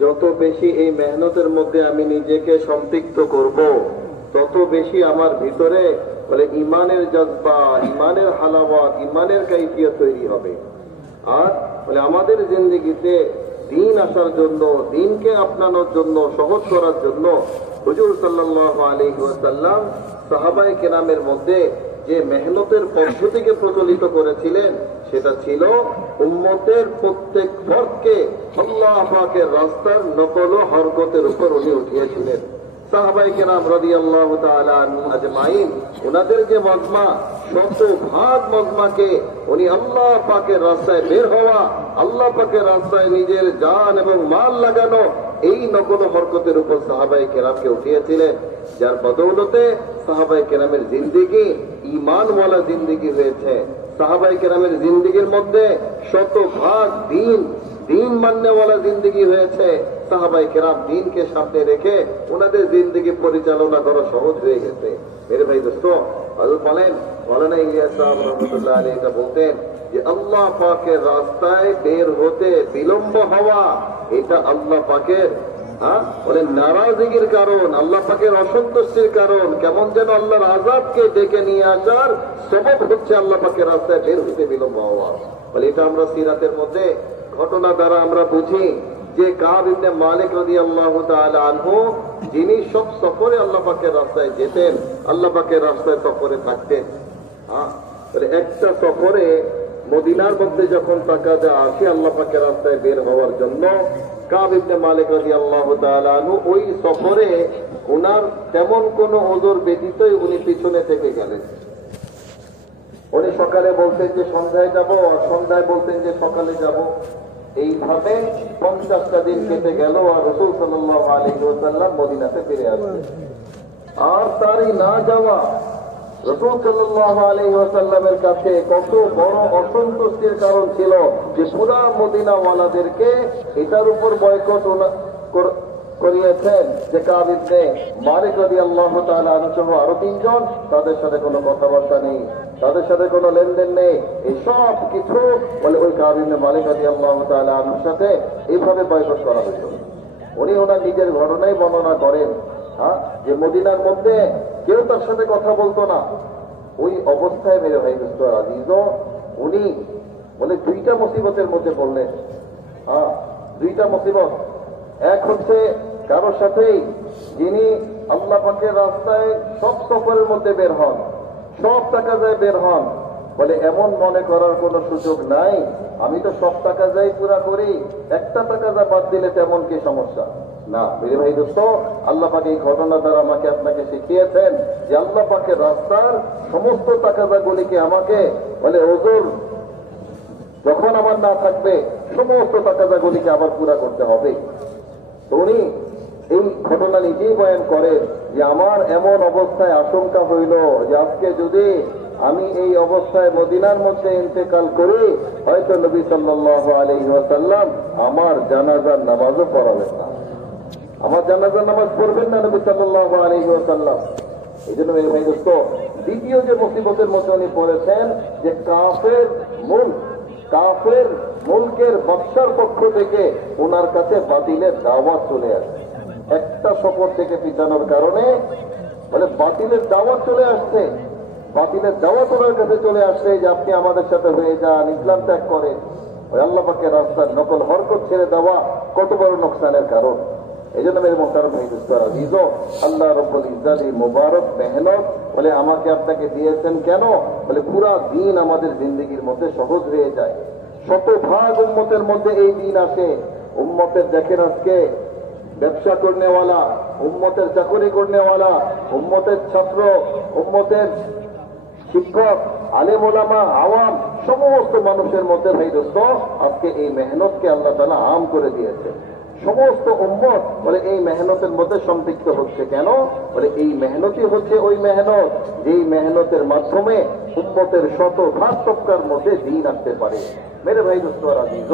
যত বেশি এই মেহনতের মধ্যে আমি নিজেকে সম্পৃক্ত করব, তত বেশি আমার ভিতরে বলে ইমানের জজ্বা, ইমানের হালাওয়াত, ইমানের কাইফিয়ত তৈরি হবে। আর বলে আমাদের জিন্দেগিতে দিন আসার জন্য, দিনকে আপনানোর জন্য, সহজ করার জন্য হুজুর সাল্লাল্লাহু আলাইহি ওয়াসাল্লাম সাহাবায়ে কেরামের মধ্যে যে মেহনতের পদ্ধতিকে প্রচলিত করেছিলেন, সেটা ছিল উম্মতের প্রত্যেক ফরজকে আল্লাহ পাকের রাস্তার নকল ও হরকতের উপর উনি উঠিয়েছিলেন। সাহাবায়ে কেরাম রাদিয়াল্লাহু তাআলা আনহুম আজমাইন, ওনাদের যে মজমা, শতভাগ মজমাকে উনি আল্লাহ পাকের রাস্তায় বের হওয়া, আল্লাহ পাকের রাস্তায় নিজের জান এবং মাল লাগানো, এই নকল হরকতের উপর সাহাবায়ে কেরামকে উঠিয়েছিলেন। যার বদৌলতে সাহাবায়ে কেরামের জিন্দেগি ঈমানওয়ালা জিন্দেগি হয়েছে। সাহাবায়ে কেরামের জিন্দেগির মধ্যে শতভাগ দিন মাননেওয়ালা জিন্দেগি হয়েছে। সাহাবায়ে কেরাম দিনকে সামনে রেখে ওনাদের জিন্দেগি পরিচালনা করা সহজ হয়ে গেছে। মেরে ভাই দোস্ত, হযরত মাওলানা ইলিয়াস সাহেব রাহমাতুল্লাহ আলাইহি এটা বলতেন যে আল্লাহ পাকের রাস্তায় বের হতে বিলম্ব হওয়া, এটা আল্লাহ পাকের বলে নারাজগির কারণ, আল্লাহ পাকের অসন্তুষ্টির কারণ, কেমন যেন আল্লাহর আযাবকে ডেকে নিয়ে আসার সবব হচ্ছে আল্লাহ পাকের রাস্তায় বের হতে বিলম্ব হওয়া। বলে এটা আমরা সিরাতের মধ্যে ঘটনা দ্বারা আমরা বুঝি যে কাব ইবনে মালিক রাদিয়াল্লাহু তাআলা আনহু, যিনি সব সফরে আল্লাহ পাকের রাস্তায় যেতেন, আল্লাহ পাকের রাস্তায় সফরে থাকতেন। একটা সফরে মদিনার মধ্যে যখন তাকাজা আসে আল্লাহ পাকের রাস্তায় বের হওয়ার জন্য, কাব ইবনে মালিক রাদিয়াল্লাহু তাআলা আনহু ওই সফরে ওনার তেমন কোন ওজর ব্যতীতই উনি পিছনে থেকে গেলেন। উনি সকালে বলতেন যে সন্ধ্যায় যাব, আর সন্ধ্যায় বলতেন যে সকালে যাব। এইভাবে 50টা দিন কেটে গেল, আর রাসূল সাল্লাল্লাহু আলাইহি ওয়াসাল্লাম মদিনাতে ফিরে আসলেন। আর তারই না যাওয়া রাসূল সাল্লাল্লাহু আলাইহি ওয়াসাল্লামের কাছে কত বড় অসন্তুষ্টির কারণ ছিল যে পুরা মদিনাওয়ালাদেরকে এটার উপর বয়কট করিয়েছেন যে কাব ইবনে মালিক রাদিয়াল্লাহু তাআলা আনহু সহ আরো 3 জন, তাদের সাথে কোনো কথাবার্তা নেই, তাদের সাথে কোনো লেনদেন নেই। এই সব কিছু বলে ওই কাব ইবনে মালিক রাদিয়াল্লাহু তাআলা আনহুর সাথে এইভাবে বয়কট করা হয়েছিল। উনি ওনার নিজের ঘটনাই বর্ণনা করেন যে মদিনার মধ্যে কেউ তার সাথে কথা বলতো না। ওই অবস্থায় মেরে ভাই দোস্ত আজিজ, উনি বলে 2টা মুসিবতের মধ্যে পড়লেন। 2টা মুসিবত। এক হচ্ছে কারোর সাথেই যিনি আল্লাহ পাকের রাস্তায় সব সফরের মধ্যে বের হন, সব টাকা যায় বের হন, বলে এমন মনে করার কোনো সুযোগ নাই আমি তো সব টাকা যাই পুরা করি, একটা টাকা যা বাদ দিলে তেমন কি সমস্যা না। মেরে ভাই দোস্ত, আল্লাহ পাক এই ঘটনা দ্বারা আমাকে আপনাকে শিখিয়েছেন যে আল্লাহ পাকের রাস্তার সমস্ত তাকাজাগুলিকে আমাকে বলে ওজোর যখন আমার না থাকবে সমস্ত তাকাজাগুলিকে আবার পুরা করতে হবে। তো উনি এই ঘটনা নিজেই বয়ান করেন যে আমার এমন অবস্থায় আশঙ্কা হইল যে আজকে যদি আমি এই অবস্থায় মদিনার মধ্যে ইন্তেকাল করি, হয়তো নবী সাল্লাল্লাহু আলাইহি ওয়াসাল্লাম আমার জানাজার নামাজও পড়াবেন না, আমার জানাজার নামাজ পড়বেন না নবী সাল্লাল্লাহু আলাইহি ওয়াসাল্লাম। এই জন্য মেরে ভাই দোস্ত, দ্বিতীয় যে মুসিবতের মধ্যে উনি পড়েছেন যে কাফের মুলকের বাদশার পক্ষ থেকে ওনার কাছে বাতিলের দাওয়াত চলে আসে। একটা সফর থেকে পিছানোর কারণে বলে বাতিলের দাওয়াত চলে আসছে, বাতিলের দাওয়াত ওনার কাছে চলে আসছে যে আপনি আমাদের সাথে হয়ে যান, ইসলাম ত্যাগ করেন। ওই আল্লাহ পাকের রাস্তার নকল হরকত ছেড়ে দেওয়া কত বড় নোকসানের কারণ। এই জন্য মেরে মোহতারাম ভাই দোস্ত আজিজ, আল্লাহ রাব্বুল ইজ্জাত এই মুবারক মেহনত বলে আমাকে আপনাকে দিয়েছেন কেন, বলে পুরা দিন আমাদের জিন্দেগির মধ্যে সহজ হয়ে যায়। শতভাগ উম্মতের মধ্যে এই দিন আসে। উম্মতের দেখেন আজকে ব্যবসা করনেওয়ালা, উম্মতের চাকরি করনেওয়ালা, উম্মতের ছাত্র, উম্মতের শিক্ষক, আলেম ওলামা, আওয়াম, সমস্ত মানুষের মধ্যে ভাই দোস্ত আজকে এই মেহনতকে আল্লাহ তাআলা আম করে দিয়েছে। সমস্ত উম্মত বলে এই মেহনতের মধ্যে সম্পৃক্ত হচ্ছে কেন, বলে এই মেহনতই হচ্ছে ওই মেহনত যেই মেহনতের মাধ্যমে উম্মতের শতভাগ তবকার মধ্যে দিন আসতে পারে। মেরে ভাই দোস্ত আজিজ,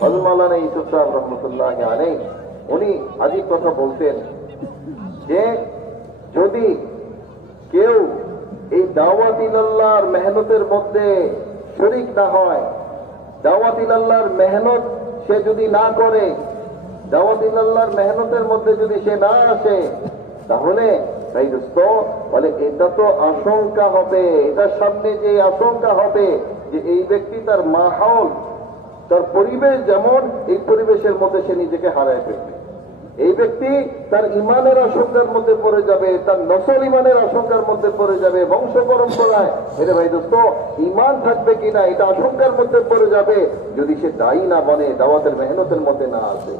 হযরত মাওলানা ইউসুফ সাহেব রাহমাতুল্লাহি আলাইহি উনি আজই কথা বলতেন যে যদি কেউ এই দাওয়াত ইলাল্লাহর মেহনতের মধ্যে শরীক না হয়, দাওয়াত ইলাল্লাহর মেহনত সে যদি না করে, দাওয়াত ইলাল্লাহর মেহনতের মধ্যে যদি সে না আসে, তাহলে তাই দোস্ত বলে এটা তো আশঙ্কা হবে, এটার সামনে যে আশঙ্কা হবে যে এই ব্যক্তি তার মাহৌল, তার পরিবেশ যেমন, এই পরিবেশের মধ্যে সে নিজেকে হারায় ফেলবে। এই ব্যক্তি তার ইমানের আশঙ্কার মধ্যে পড়ে যাবে, তার নসল ইমানের আশঙ্কার মধ্যে পড়ে যাবে, বংশ পরম্পরায় এরে ভাই দোস্ত ইমান থাকবে কিনা এটা আশঙ্কার মধ্যে পড়ে যাবে যদি সে দায়ী না বনে, দাওয়াতের মেহনতের মধ্যে না আসে।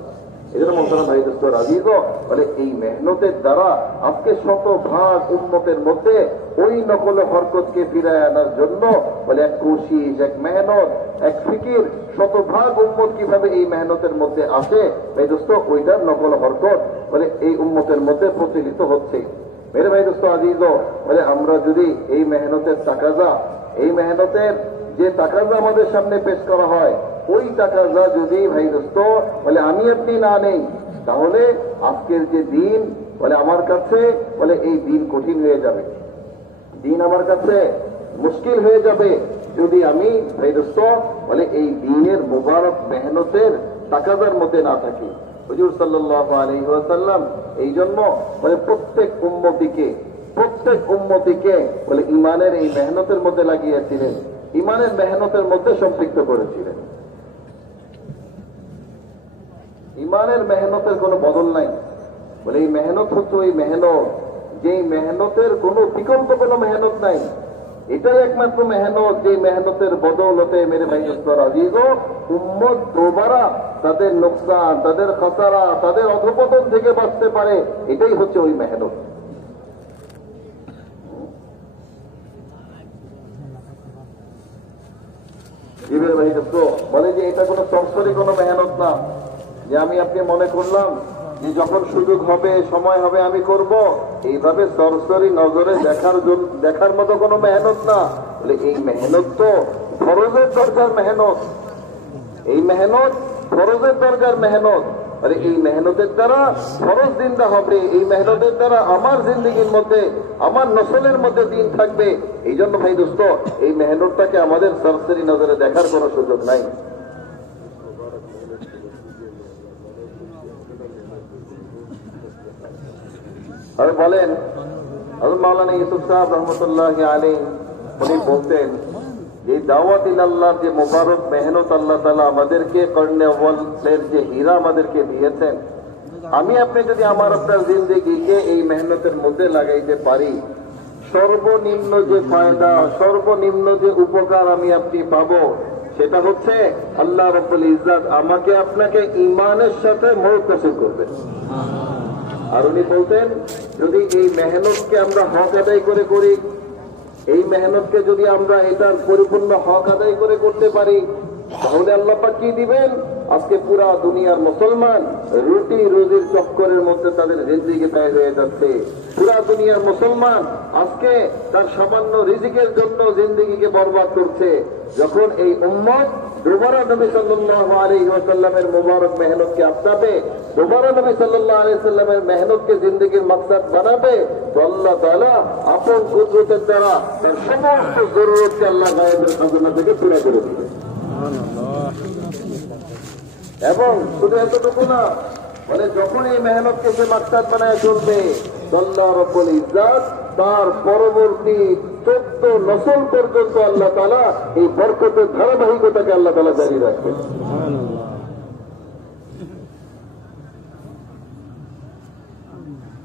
এই জন্য মোহতারাম ভাই দোস্ত রাজিগ বলে এই মেহনতের দ্বারা আজকে শতভাগ উম্মতের মধ্যে ওই নকল হরকতকে ফিরায় আনার জন্য বলে এক কোশিশ, এক মেহনত, এক ফিকির, শতভাগ উম্মত কিভাবে এই মেহনতের মধ্যে আসে ভাই দোস্ত ওইটার নকল হরকত বলে এই উম্মতের মধ্যে প্রচলিত হচ্ছে। মেরে ভাই দোস্ত আজিজ বলে আমরা যদি এই মেহনতের তাকাজা, এই মেহনতের যে তাকাজা আমাদের সামনে পেশ করা হয়, ওই তাকাজা যদি ভাই দোস্ত বলে আমি আপনি না নেই, তাহলে আজকের যে দিন বলে আমার কাছে বলে এই দিন কঠিন হয়ে যাবে, দিন আমার কাছে মুশকিল হয়ে যাবে যদি আমি ভাই দোস্ত বলে এই দিনের মুবারক মেহনতের তাকাজার মধ্যে না থাকি। হুজুর সাল্লাল্লাহু আলাইহি ওয়াসাল্লাম এই জন্য বলে প্রত্যেক উম্মতিকে বলে ইমানের এই মেহনতের মধ্যে লাগিয়েছিলেন, ইমানের মেহনতের মধ্যে সম্পৃক্ত করেছিলেন। ইমানের মেহনতের কোনো বদল নাই বলে এই মেহনত হচ্ছে ওই মেহনত যেই মেহনতের কোনো বিকল্প কোনো মেহনত নাই, এটাই একমাত্র মেহনত যে মেহনতের বদৌলতে মেরে ভাই আজিজ উম্মত দোবারা তাদের নোকসান, তাদের খাসারা, তাদের অধপতন থেকে বাঁচতে পারে, এটাই হচ্ছে ওই মেহনত। বলে যে এটা কোনো সরসরি কোনো মেহনত না, যে আমি আপনি মনে করলাম যে যখন সুযোগ হবে, সময় হবে আমি করব, এইভাবে সরসরি নজরে দেখার মতো কোনো মেহনত না। বলে এই মেহনত তো ফরজের দরকার মেহনত, এই মেহনত ফরজের দরকার মেহনত। আরে এই মেহনতের দ্বারা ফরজ জিন্দা হবে, এই মেহনতের দ্বারা আমার জিন্দগির মধ্যে, আমার নসলের মধ্যে দিন থাকবে। এই জন্য ভাই দোস্ত এই মেহনতটাকে আমাদের সরসরি নজরে দেখার কোনো সুযোগ নাই। আর বলেন হযরত মাওলানা ইউসুফ সাহেব রহমতুল্লাহি আলাইহি উনি বলতেন যে দাওয়াত ইলাল্লাহর যে মুবারক মেহনত আল্লাহ তাআলা আমাদেরকে কর্ণে ওয়ালের যে হীরা আমাদেরকে দিয়েছেন, আমি আপনি যদি আমার আপনার জিন্দেগিকে এই মেহনতের মধ্যে লাগাইতে পারি, সর্বনিম্ন যে ফায়দা, সর্বনিম্ন যে উপকার আমি আপনি পাবো সেটা হচ্ছে আল্লাহ রাব্বুল ইজ্জত আমাকে আপনাকে ঈমানের সাথে মুত্তাসিল করবেন। আর উনি বলতেন যদি এই মেহনতকে আমরা হক আদায় করে করি, এই মেহনতকে যদি আমরা এটার পরিপূর্ণ হক আদায় করে করতে পারি, তাহলে আল্লাহ পাক কি দিবেন? আজকে পুরা দুনিয়ার মুসলমান রুটি রুজির চক্করের মধ্যে তাদের জিন্দেগি তৈরি হয়ে যাচ্ছে। পুরা দুনিয়ার মুসলমান আজকে তার সামান্য রিজিকের জন্য জিন্দেগিকে বরবাদ করছে। যখন এই উম্মত দুবারা নবী সাল্লাল্লাহু আলাইহি ওয়াসাল্লামের মুবারক মেহনতকে আপনাবে, দুবারা নবী সাল্লাল্লাহু আলাইহি ওয়াসাল্লামের মেহনতকে জিন্দেগির মাকসাদ বানাবে, তো আল্লাহ তাআলা আপন কুদরতের দ্বারা তার সমস্ত জরুরতকে আল্লাহ গায়েবের খাজানা থেকে পুরা করে দিবে। এবং শুধু এতটুকু না, বলে যখন এই মেহনতকে সে মাকসাদ বানায় চলবে, আল্লাহ রাব্বুল ইজ্জত তার পরবর্তী 14 নসল পর্যন্ত আল্লাহ তাআলা এই বরকতের ধারাবাহিকতাকে আল্লাহ তাআলা জারি রাখবেন।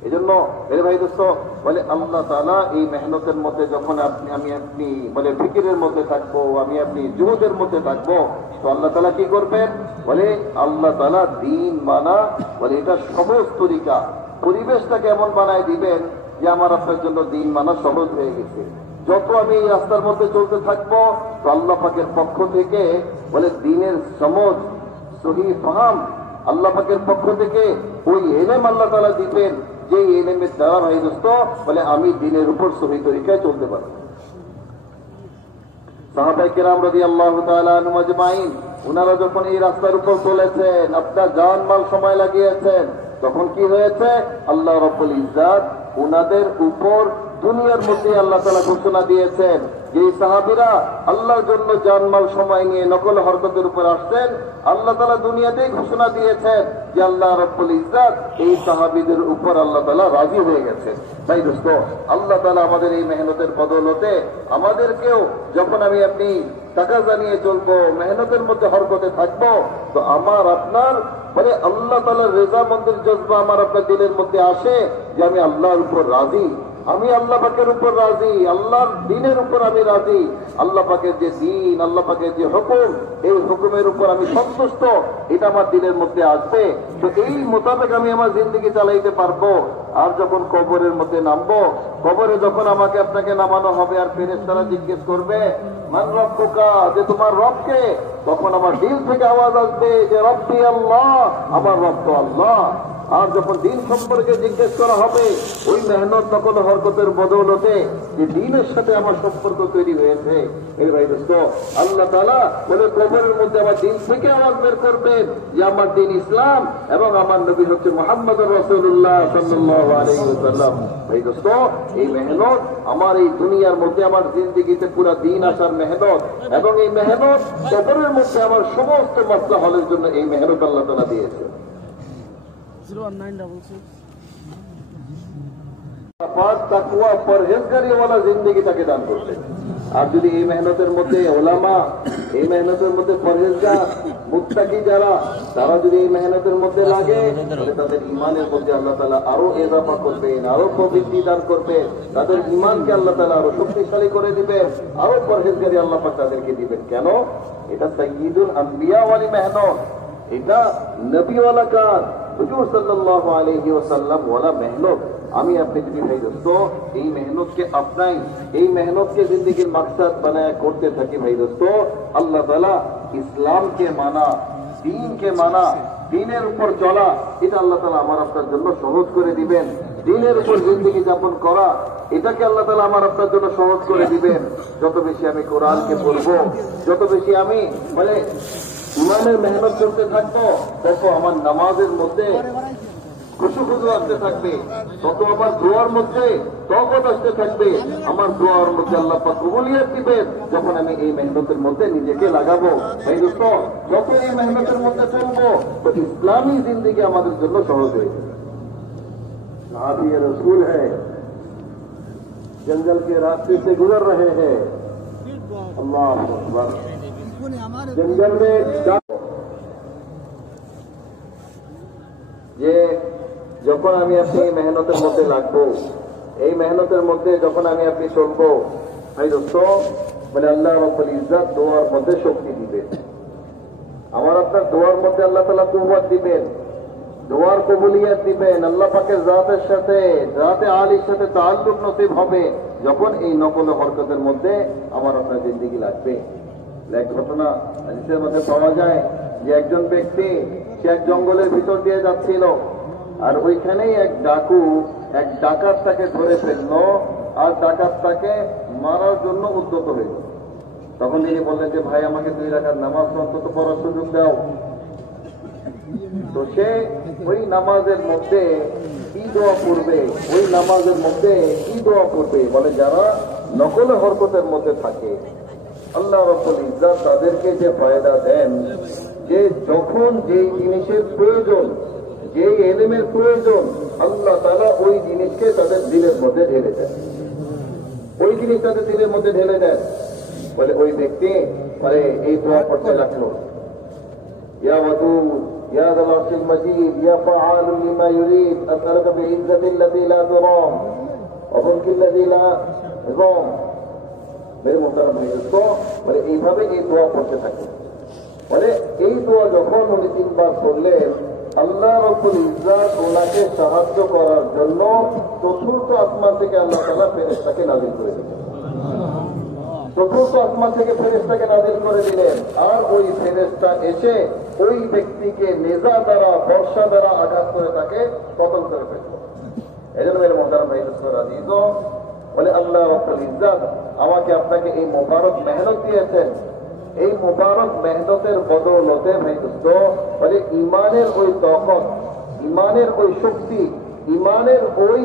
এই জন্য মেরে ভাই দোস্ত বলে আল্লাহ তাআলা এই মেহনতের মধ্যে যখন আমি আপনি বলে ফিকিরের মধ্যে থাকবো, আমি আপনি জুহুদের মধ্যে থাকবো, তো আল্লাহ তাআলা কি করবেন? বলে আল্লাহ তাআলা দিন মানা বলে এটা সহজ তরিকা, পরিবেশটাকে এমন বানায় দিবেন যে আমার আপনার জন্য দিন মানা সহজ হয়ে গেছে। যত আমি এই রাস্তার মধ্যে চলতে থাকবো, তো আল্লাহ পাকের পক্ষ থেকে বলে দিনের সমঝ, সহি ফাহাম আল্লাহ পাকের পক্ষ থেকে ওই ইলম আল্লাহ তাআলা দিবেন, যে ইলমের দ্বারা ভাই দোস্ত বলে আমি দিনের উপর সহি তরিকায় চলতে পারব। সাহাবায়ে কেরাম রাদিয়াল্লাহু তাআলা আনহুম আজমাইন উনারা যখন এই রাস্তার উপর চলেছেন, আপনার জানমাল সময় লাগিয়েছেন, তখন কি হয়েছে? আল্লাহ রাব্বুল ইজ্জত উনাদের উপর দুনিয়ার মধ্যে আল্লাহ তাআলা ঘোষণা দিয়েছেন যে সাহাবীরা আল্লাহর জন্য জানমাল সময় নিয়ে নকল হরকতের উপর আসছেন, আল্লাহ তাআলা দুনিয়াতেই ঘোষণা দিয়েছেন যে আল্লাহ রাব্বুল ইজ্জত এই সাহাবীদের উপর আল্লাহ তাআলা রাজি হয়ে গেছেন। তাই দোস্ত, আল্লাহ তাআলা আমাদের এই মেহনতের বদৌলতে আমাদেরকেও যখন আমি আপনি টাকা জানিয়ে চলবো, মেহনতের মধ্যে হরকতে থাকবো, তো আমার আপনার মানে আল্লাহ তাআলার রেজামন্দের জজবা আমার আপনার দিলের মধ্যে আসে যে আমি আল্লাহর উপর রাজি, আমি আল্লাহ পাকের উপর রাজি, আল্লাহর দ্বীনের উপর আমি রাজি, আল্লাহ পাকের যে দ্বীন, আল্লাহ পাকের যে হুকুম, এই হুকুমের উপর আমি সন্তুষ্ট, এটা আমার দিলের মধ্যে আসবে। তো এই মোতাবেক আমি আমার জিন্দগি চালাইতে পারবো। আর যখন কবরের মধ্যে নামবো, কবরে যখন আমাকে আপনাকে নামানো হবে আর ফেরেশতারা জিজ্ঞেস করবে মান রব্বুকা, যে তোমার রবকে, তখন আমার দিল থেকে আওয়াজ আসবে যে রব্বি আল্লাহ, আমার রব তো আল্লাহ। আর যখন দিন সম্পর্কে জিজ্ঞেস করা হবে, ওই মেহনত নকল হরকতের বদৌলতে যে দিনের সাথে আমার সম্পর্ক তৈরি হয়েছে, এই ভাই দোস্ত, আল্লাহ তাআলা বলে কবরের মধ্যে আমার দিন থেকে আওয়াজ বের করবেন যে আমার দিন ইসলাম এবং আমার নবী হচ্ছে মুহাম্মদুর রাসূলুল্লাহ সাল্লাল্লাহু আলাইহি ওয়াসাল্লাম। ভাই দোস্ত, এই মেহনত আমার এই দুনিয়ার মধ্যে আমার জিন্দেগিতে পুরা দিন আসার মেহনত, এবং এই মেহনত কবরের মধ্যে আমার সমস্ত মাসলা হলের জন্য এই মেহনত আল্লাহ তাআলা দিয়েছে। 01966 তাকওয়া পরহেজগারিওয়ালা জিন্দেগি তাকে দান করবে। আর যদি এই মেহনতের মধ্যে ওলামা, এই মেহনতের মধ্যে পরহেজগার মুত্তাকি যারা, তারা যদি এই মেহনতের মধ্যে লাগে, তাহলে তাদের ইমানের মধ্যে আল্লাহ তাআলা আরো ইজাফা করবেন, আরো প্রবৃদ্ধি দান করবেন, তাদের ইমানকে আল্লাহ তাআলা আরো শক্তিশালী করে দিবেন, আরো পরহেজগারি আল্লাহ পাক তাদেরকে দিবেন। কেন? এটা সাইয়্যিদুল আম্বিয়া ওয়ালি মেহনত, এটা নবীওয়ালা কাজ, হুজুর সাল্লাল্লাহু আলাইহি ওয়াসাল্লাম ওয়ালা মেহনত। আমি আপনি যদি ভাই দোস্ত এই মেহনতকে আপনাই, এই মেহনতকে জিন্দেগির মাকসাদ বানায় করতে থাকি ভাই দোস্ত, আল্লাহ তাআলা ইসলামকে মানা, দ্বীনকে মানা, দ্বীনের উপর চলা, এটা আল্লাহ তাআলা আমার আপনার জন্য সহজ করে দিবেন। দ্বীনের উপর জিন্দেগি যাপন করা, এটাকে আল্লাহ তাআলা আমার আপনার জন্য সহজ করে দিবেন। যত বেশি আমি কোরআনকে পড়বো, যত বেশি আমি মানে ইমানের মেহনত করতে থাকবো, তত আমার নামাজের মধ্যে খুশু আসতে থাকবে, তত আমার দোয়ার মধ্যে তওবাত আসতে থাকবে, আমার দোয়ার মধ্যে আল্লাহ পাক কবুলিয়ত দিবেন যখন আমি এই মেহনতের মধ্যে নিজেকে লাগাবো। ভাই দোস্ত, যত এই মেহনতের মধ্যে চলবো, তো ইসলামী জিন্দেগি আমাদের জন্য সহজ হয়ে যাবে। साहबी रसूल है, जंगल के रास्ते से गुजर रहे हैं, अल्लाह अकबर, जंगल में যে যখন আমি আপনি এই মেহনতের মধ্যে লাগবো, এই মেহনতের মধ্যে যখন আমি আপনি চলবো, ভাই দোস্ত, মানে আল্লাহ রাব্বুল ইজ্জত দোয়ার মধ্যে শক্তি দিবেন, আমার আপনার দোয়ার মধ্যে আল্লাহ তাআলা কুওয়াত দিবেন, দোয়ার কবুলিয়ত দিবেন, আল্লাহ পাকের জাতের সাথে, জাতে আলীর সাথে তাআল্লুক নসিব হবে যখন এই নকল হরকতের মধ্যে আমার আপনার জিন্দেগি লাগবে। এক ঘটনা হাদিসের মধ্যে পাওয়া যায় যে একজন ব্যক্তি, সে এক জঙ্গলের ভিতর দিয়ে যাচ্ছিল, আর ওইখানেই এক ডাকু, এক ডাকাত তাকে ধরে ফেললো, আর ডাকাত তাকে মারার জন্য উদ্যত হইল। তখন তিনি বললেন যে ভাই, আমাকে 2 রাকাত নামাজ অন্তত পড়ার সুযোগ দাও। তো সে ওই নামাজের মধ্যে কি দোয়া পড়বে, ওই নামাজের মধ্যে কি দোয়া পড়বে, বলে যারা নকল হরকতের মধ্যে থাকে, আল্লাহ রাব্বুল ইজ্জত তাদেরকে যে ফায়দা দেন, যে যখন যেই জিনিসের প্রয়োজন, যে ইলমের প্রয়োজন, আল্লাহ তাআলা ওই জিনিসকে তাদের দিলের মধ্যে ঢেলে দেন, ওই জিনিস তাদের দিলের মধ্যে ঢেলে দেন। বলে ওই ব্যক্তি মানে এই দোয়া পড়তে লাগলো, ইয়া ওয়াদুদ ইয়া যাল আরশিল মাজিদ ইয়া ফাআলুন লিমা ইউরিদ আসআলুকা বিইজ্জাতিল্লাযী লা তুরাম ওয়া মুলকিল্লাযী লা ইযাম। মেরে মুহতারাম ভাই দোস্ত, মানে এইভাবে এই দোয়া পড়তে থাকে। মানে এই দোয়া যখন উনি 3 বার পড়লেন, আল্লাহ রাব্বুল ইজ্জত ওনাকে সাহায্য করার জন্য চতুর্থ আসমান থেকে আল্লাহ তাআলা ফেরেশতাকে নাযিল করে দিলেন। চতুর্থ আসমান থেকে ফেরেশতাকে নাযিল করে দিলেন, আর ওই ফেরেশতা এসে ওই ব্যক্তিকে নেজা দ্বারা, বর্ষা দ্বারা আঘাত করে তাকে কতল করে ফেলল। এজন্য মেরে মুহতারাম ভাই দোস্ত আজিজ, বলে আল্লাহ রাব্বুল ইজ্জত আমাকে আপনাকে এই মোবারক মেহনত দিয়েছেন, এই মোবারক মেহনতের বদৌলতে ভাই দোস্ত, বলে ইমানের ওই তাকত, ইমানের ওই শক্তি, ইমানের ওই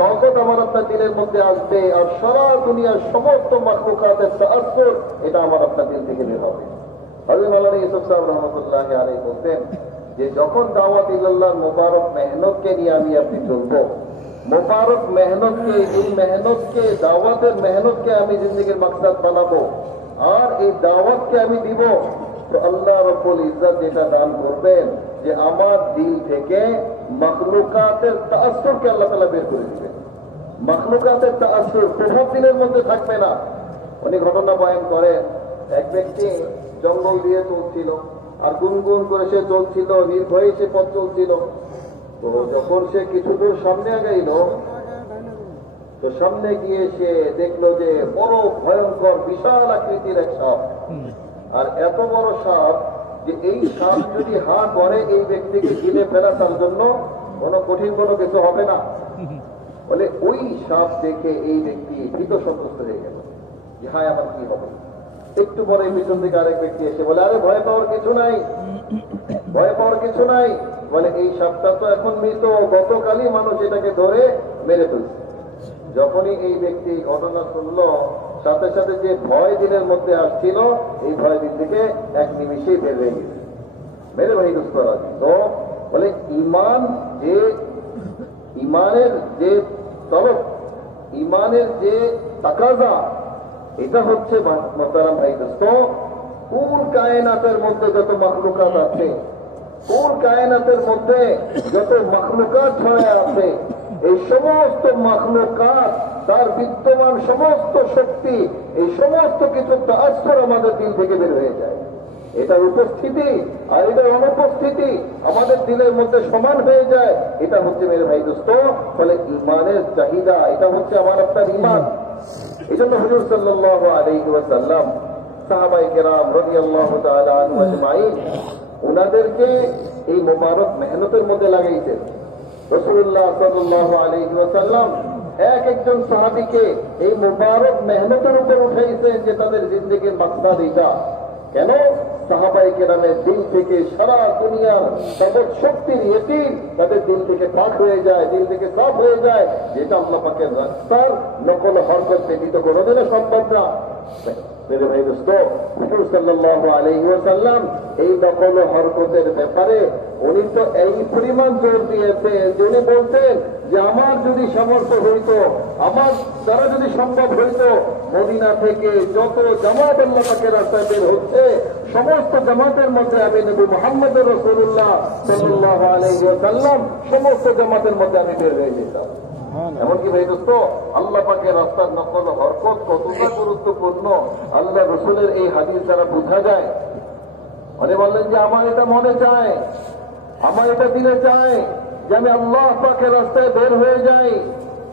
তখন আমার আপনার দিলের মধ্যে আসবে, আর সারা দুনিয়ার সমস্ত মাখলুকাতের তাআসসুর এটা আমার আপনার দিল থেকে বের হবে। হযরত মাওলানা ইউসুফ সাহেব রহমাতুল্লাহি আলাইহি বলতেন যে যখন দাওয়াত ইলাল্লাহর মুবারক মেহনতকে নিয়ে আমি আপনি চলবো, মুবারক মেহনতকে, এই মেহনতকে, দাওয়াতের মেহনতকে আমি জিন্দেগির মাকসাদ বানাবো, আর এই দাওয়াতকে আমি দিব, তো আল্লাহ রাব্বুল ইজ্জত যেটা দান করবেন যে আমার দিল থেকে মাখলুকাতের তাআসসুরকে আল্লাহ তাআলা বের করে দিবেন। মাখলুকাতের তাআসসুর প্রভাব দিলের মধ্যে থাকবে না। উনি ঘটনা বয়ান করেন, এক ব্যক্তি জঙ্গল দিয়ে চলছিল, আর গুনগুন করে সে চলছিল, নির্ভয়ে সে পথ চলছিল। তো যখন সে কিছু দূর সামনে আগাইল, তো সামনে গিয়ে সে দেখলো যে বড় ভয়ঙ্কর বিশাল আকৃতির এক সাপ। আর এত বড় সাপ যে এই সাপ যদি হা করে এই ব্যক্তিকে গিলে ফেলা তার জন্য কোনো কঠিন কোনো কিছু হবে না। বলে ওই সাপ দেখে এই ব্যক্তি ভীত সন্ত্রস্ত হয়ে গেল যে হায় আমার কি হবে। একটু পরে পিছন থেকে আরেক ব্যক্তি এসে বলে আরে ভয় পাওয়ার কিছু নাই, ভয় পাওয়ার কিছু নাই। বলে এই সাপটা তো এখন মৃত, গতকালই মানুষ এটাকে ধরে মেরে ফেলছে। যখনই এই ব্যক্তি ঘটনা শুনলো, সাথে সাথে যে ভয় দিনের মধ্যে আসছিল এই ভয় দিন থেকে এক নিমিষেই বের হয়ে গেছে। মেরে ভাই দুস্তরাজি তো বলে ইমান যে, ইমানের যে তলব, ইমানের যে তাকাজা, এটা হচ্ছে মোহতারাম ভাই দোস্ত, কুল কায়নাতের মধ্যে যত মাখলুকাত আছে, কুল কায়নাতের মধ্যে যত মাখলুকাত ছড়ায় আছে, এই সমস্ত মাখলুকাত, তার বিদ্যমান সমস্ত শক্তি, এই সমস্ত কিছু তাআসসুর আমাদের দিল থেকে বের হয়ে যায়। এটার উপস্থিতি আর এটার অনুপস্থিতি আমাদের দিলের মধ্যে সমান হয়ে যায়। এটা হচ্ছে মেরে ভাই দোস্ত বলে ইমানের চাহিদা, এটা হচ্ছে আমার আপনার ইমান। এই জন্য হুজুর সাল্লাল্লাহু আলাইহি ওয়াসাল্লাম সাহাবায়ে কেরাম রাদিয়াল্লাহু তাআলা আনহুম আজমাইন ওনাদেরকে এই মুবারক মেহনতের মধ্যে লাগাইছেন। রাসূলুল্লাহ সাল্লাল্লাহু আলাইহি ওয়াসাল্লাম এক একজন সাহাবীকে এই মুবারক মেহনতের উপর উঠাইছেন যে তাদের জিন্দেগির মাকসাদ এটা। কেন? সাহাবায়ে কেরামের দিল থেকে সারা দুনিয়ার তাদের শক্তির ইয়কিন তাদের দিল থেকে পাক হয়ে যায়, দিল থেকে সাফ হয়ে যায়, যেটা আল্লাহ পাকের রাস্তার নকল হরকত ব্যতীত কোনোদিনও সম্ভব না। মেরে ভাই দোস্ত, হুজুর সাল্লাল্লাহু আলাইহি ওয়াসাল্লাম এই নকল হরকতের ব্যাপারে উনি তো এই পরিমাণ জোর দিয়েছেন যে উনি বলতেন যে আমার যদি সামর্থ্য হইতো, আমার দ্বারা যদি সম্ভব হইতো, মদিনা থেকে যত জামাত আল্লাহ পাকের রাস্তায় বের হচ্ছে সমস্ত জামাতের মধ্যে আমি নবী মুহাম্মদ রাসূলুল্লাহ সাল্লাল্লাহু আলাইহি ওয়াসাল্লাম সমস্ত জামাতের মধ্যে আমি বের হয়ে যেতাম। এমনকি ভাই দোস্ত, আল্লাহ পাকের রাস্তার নকল হরকত কতটা গুরুত্বপূর্ণ আল্লাহ রসুলের এই হাদিস দ্বারা বোঝা যায়। মানে বললেন যে আমার এটা মনে চায়, আমার এটা দিলে চায় যে আমি আল্লাহ পাকের রাস্তায় বের হয়ে যাই।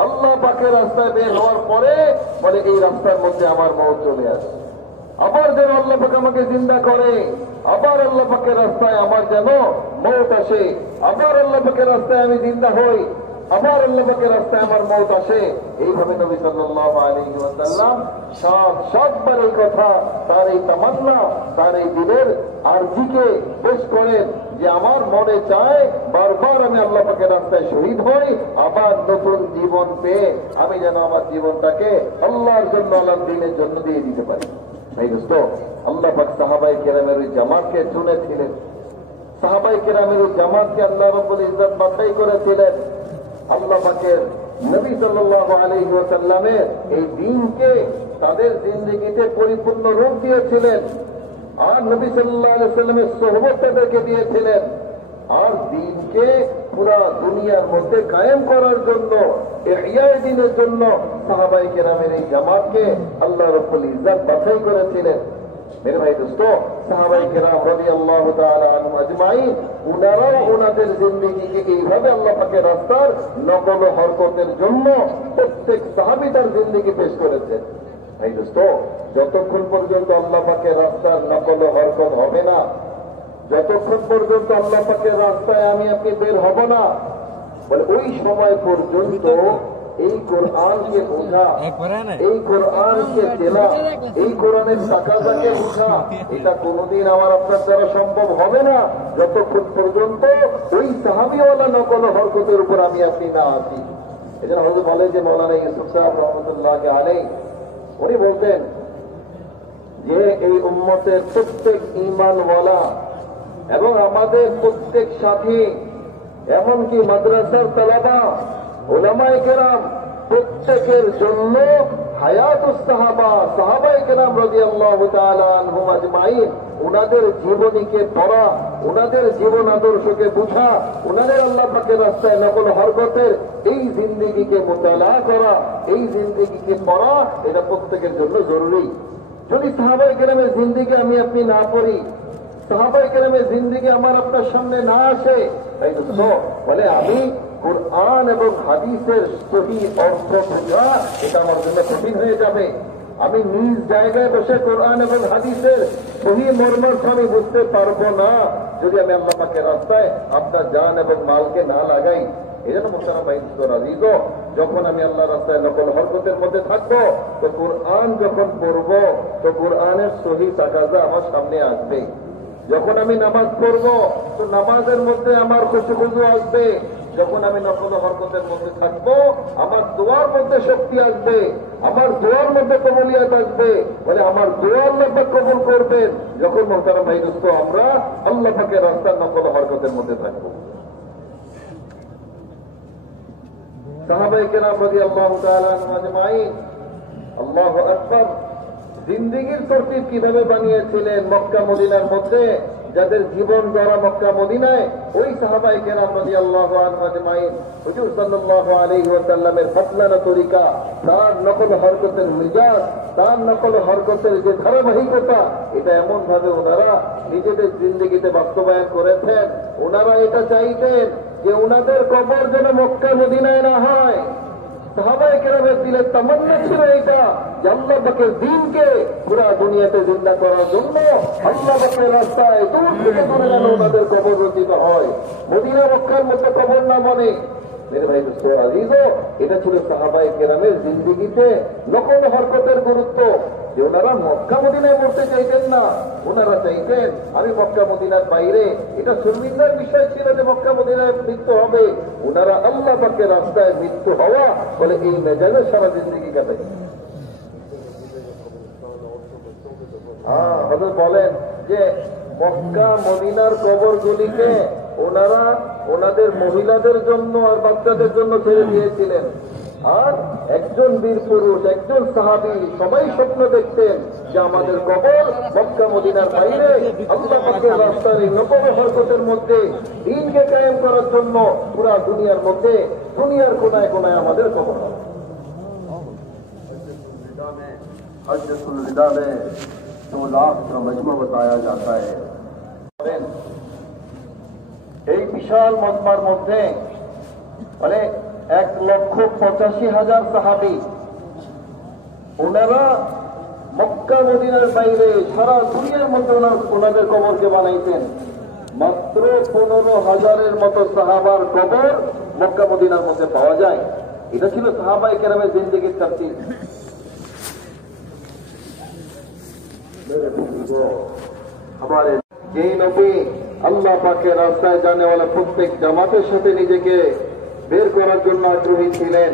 আল্লাহ পাকের রাস্তায় বের হওয়ার পরে বলে এই রাস্তার মধ্যে আমার মওত চলে আসে, আবার যেন আল্লাহ পাক আমাকে জিন্দা করে, আবার আল্লাহ পাকের রাস্তায় আমার যেন মওত আসে, আবার আল্লাহ পাকের রাস্তায় আমি জিন্দা হই, আবার আল্লাহ পাকের রাস্তায় আমার মওত আসে। এইভাবে নবী সাল্লাল্লাহু আলাইহি ওয়াসাল্লাম সাতবার এই কথা, তার এই তামান্না, তার এই দিলের আরজিকে পেশ করেন যে আমার মনে চায় বারবার আমি আল্লাহ পাকের রাস্তায় শহীদ হই, আবার নতুন জীবন পেয়ে আমি যেন আমার জীবনটাকে আল্লাহর জন্য, আল্লাহর দ্বীনের জন্য দিয়ে দিতে পারি। ভাই দোস্ত, আল্লাহ পাক সাহাবায়ে কেরামের ওই জামাতকে চুনেছিলেন, সাহাবায়ে কেরামের ওই জামাতকে আল্লাহ রাব্বুল ইজ্জত বাছাই করেছিলেন। আল্লাহ পাকের নবী সাল্লাল্লাহু আলাইহি ওয়াসাল্লামের এই দ্বীনকে তাদের জিন্দেগিতে পরিপূর্ণ রূপ দিয়েছিলেন, আর নবী সাল্লাল্লাহু আলাইহি ওয়াসাল্লামের সোহবত তাদেরকে দিয়েছিলেন। আর দ্বীনকে পুরা দুনিয়ার মধ্যে কায়েম করার জন্য, ইহইয়ায়ে দ্বীনের জন্য সাহাবায়ে কেরামের এই জামাতকে আল্লাহ রাব্বুল ইজ্জত বাছাই করেছিলেন। মেরে ভাই দোস্ত, সাহাবায়ে কেরাম রাদিয়াল্লাহু তাআলা আনহুম আজমাইন উনারাও ওনাদের জিন্দেগিকে এইভাবে আল্লাহ পাকের রাস্তার নকল হরকতের জন্য প্রত্যেক সাহাবী তার জিন্দেগি পেশ করেছেন। ভাই দোস্ত, যতক্ষণ পর্যন্ত আল্লাহ পাকের রাস্তার নকল হরকত হবে না, যতক্ষণ পর্যন্ত আল্লাহ পাকের রাস্তায় আমি আপনি বের হব না, বলে ওই সময় পর্যন্ত এই কোরআনকে বোঝা, এই কোরআনকে চেনা, এই কোরআনের তাকাজাকে বোঝা, এটা কোনোদিন আমার আপনার দ্বারা সম্ভব হবে না যতক্ষণ পর্যন্ত ওই সাহাবীওয়ালা নকল হরকতের উপর আমি আপনি না আসি। এজন্য হযরত বলে যে মৌলানা ইউসুফ সাহেব রহমতুল্লাহ আলাইহি উনি বলতেন যে এই উম্মতের প্রত্যেক ঈমানওয়ালা এবং আমাদের প্রত্যেক সাথী, এমনকি মাদ্রাসার তালাবা, উলামায়ে কেরাম, প্রত্যেকের জন্য হায়াতুস সাহাবা, সাহাবায়ে কেরাম রাদিয়াল্লাহু তাআলা আনহুম আজমাইন, উনাদের জীবনীকে পড়া, উনাদের জীবন আদর্শকে বুঝা, উনাদের আল্লাহ পাকের রাস্তায় নকল হরকতের এই জিন্দেগিকে মোতালা করা, এই জিন্দেগিকে পড়া, এটা প্রত্যেকের জন্য জরুরি। যদি সাহাবায়ে কেরামের জিন্দেগি আমি আপনি না পড়ি, সাহাবায়ে কেরামের জিন্দেগি আমার আপনার সামনে না আসে, তাই তো বলে আমি কুরআন এবং হাদিসের সহি অর্থ বোঝা এটা আমার জন্য কঠিন হয়ে যাবে। আমি নিজ জায়গায় বসে কোরআন এবং হাদিসের সহি মর্মার্থ আমি বুঝতে পারবো না যদি আমি আল্লাহ পাকের রাস্তায় আপনার জান এবং মালকে না লাগাই। এই জন্য মোহতারাম ভাই আজিজ, যখন আমি আল্লাহ রাস্তায় নকল হরকতের মধ্যে থাকবো, তো কোরআন যখন পড়বো তো কোরআনের সহি তাকাজা আমার সামনে আসবে। যখন আমি নামাজ পড়বো তো নামাজের মধ্যে আমার খুশু আসবে। যখন আমি নকল হরকতের মধ্যে থাকবো আমার দোয়ার মধ্যে শক্তি আসবে, আমার দোয়ার মধ্যে কবুলিয়াত আসবে। বলে আমার দোয়ার মধ্যে কবুল করবেন যখন মোহতারাম ভাই দোস্ত আমরা আল্লাহ পাকের রাস্তার নকল হরকতের মধ্যে থাকবো। সাহাবায়ে কেরাম রাদিয়াল্লাহু তাআলা আনহুম আজমাইন, আল্লাহু আকবার, জিন্দেগির তরতিব কিভাবে বানিয়েছিলেন মক্কা মদিনার মধ্যে, যাদের জীবন গড়া মক্কা মদিনায়, ওই সাহাবায়ে কেরাম রাদিয়াল্লাহু আনহুম আজমাইন হুজুর সাল্লাল্লাহু আলাইহি ওয়াসাল্লামের ফতলানা তরিকা, তার নকল হরকতের মিজাজ, তার নকল হরকতের যে ধারাবাহিকতা, এটা এমন ভাবে ওনারা নিজেদের জিন্দেগিতে বাস্তবায়ন করেছেন। ওনারা এটা চাইতেন যে ওনাদের কবর যেন মক্কা মদিনায় না হয়। সাহাবায়ে কেরামের দিলের তামান্না ছিল এটা যে আল্লাহ পাকের দ্বীনকে পুরা দুনিয়াতে জিন্দা করার জন্য আল্লাহ পাকের রাস্তায় দূর থেকে দূরে যেন ওনাদের কবর রচিত হয়, মদিনা মক্কার মধ্যে কবর না মানে। মেরে ভাই দোস্ত আজিজ, এটা ছিল সাহাবায়ে কেরামের জিন্দেগিতে নকল হরকতের গুরুত্ব, যে ওনারা মক্কা মদিনায় মরতে চাইতেন না, ওনারা চাইতেন আমি মক্কা মদিনার বাইরে। এটা শর্মিন্দার বিষয় ছিল যে মক্কা মদিনায় মৃত্যু হবে, ওনারা আল্লাহ পাকের রাস্তায় মৃত্যু হওয়া বলে এই মেজাজে সারা জিন্দেগি কাটাই। হযরত বলেন যে মক্কা মদিনার কবরগুলিকে ওনারা ওনাদের মহিলাদের জন্য আর বাচ্চাদের জন্য ছেড়ে দিয়েছিলেন। আর একজন বীর পুরুষ, একজন সাহাবী, সবাই স্বপ্ন দেখতেন যে আমাদের কবর মক্কা মদিনার বাইরে আল্লাহ পাকের রাস্তার এই নকল হরকতের মধ্যে দ্বীনকে কায়েম করার জন্য পুরা দুনিয়ার মধ্যে, দুনিয়ার কোনায় কোনায় আমাদের কবর হবে। हज्जतुल विदा में 2 लाख का मजमा बताया जाता है। এই বিশাল মজমার মধ্যে মানে 1,85,000 সাহাবী, ওনারা মক্কা মদিনার বাইরে সারা দুনিয়ার মধ্যে ওনাদের কবরকে বানাইতেন। মাত্র 15,000-এর মতো সাহাবার কবর মক্কা মদিনার মধ্যে পাওয়া যায়। এটা ছিল সাহাবায়ে কেরামের জিন্দেগির তারতিব। हमारे যেই নবী আল্লাহ পাকের রাস্তায় জানেওয়ালা প্রত্যেক জামাতের সাথে নিজেকে বের করার জন্য আগ্রহী ছিলেন,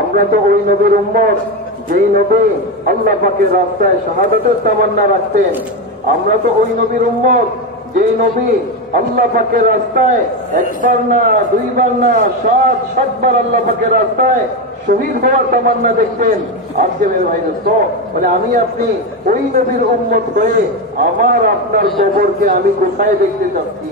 আমরা তো ওই নবীর উম্মত যেই নবী আল্লাহ পাকের রাস্তায় শাহাদাতের তামান্না রাখতেন। আমরা তো ওই নবীর উম্মত যেই নবী আল্লাহ পাকের রাস্তায় একবার না, দুইবার না, 7-7 আল্লাহ পাকের রাস্তায় শহীদ হওয়ার তামান্না দেখতেন। আজকে ভাই দোস্ত মানে আমি আপনি ওই নবীর উম্মত হয়ে আমার আপনার কবরকে আমি কোথায় দেখতে চাচ্ছি,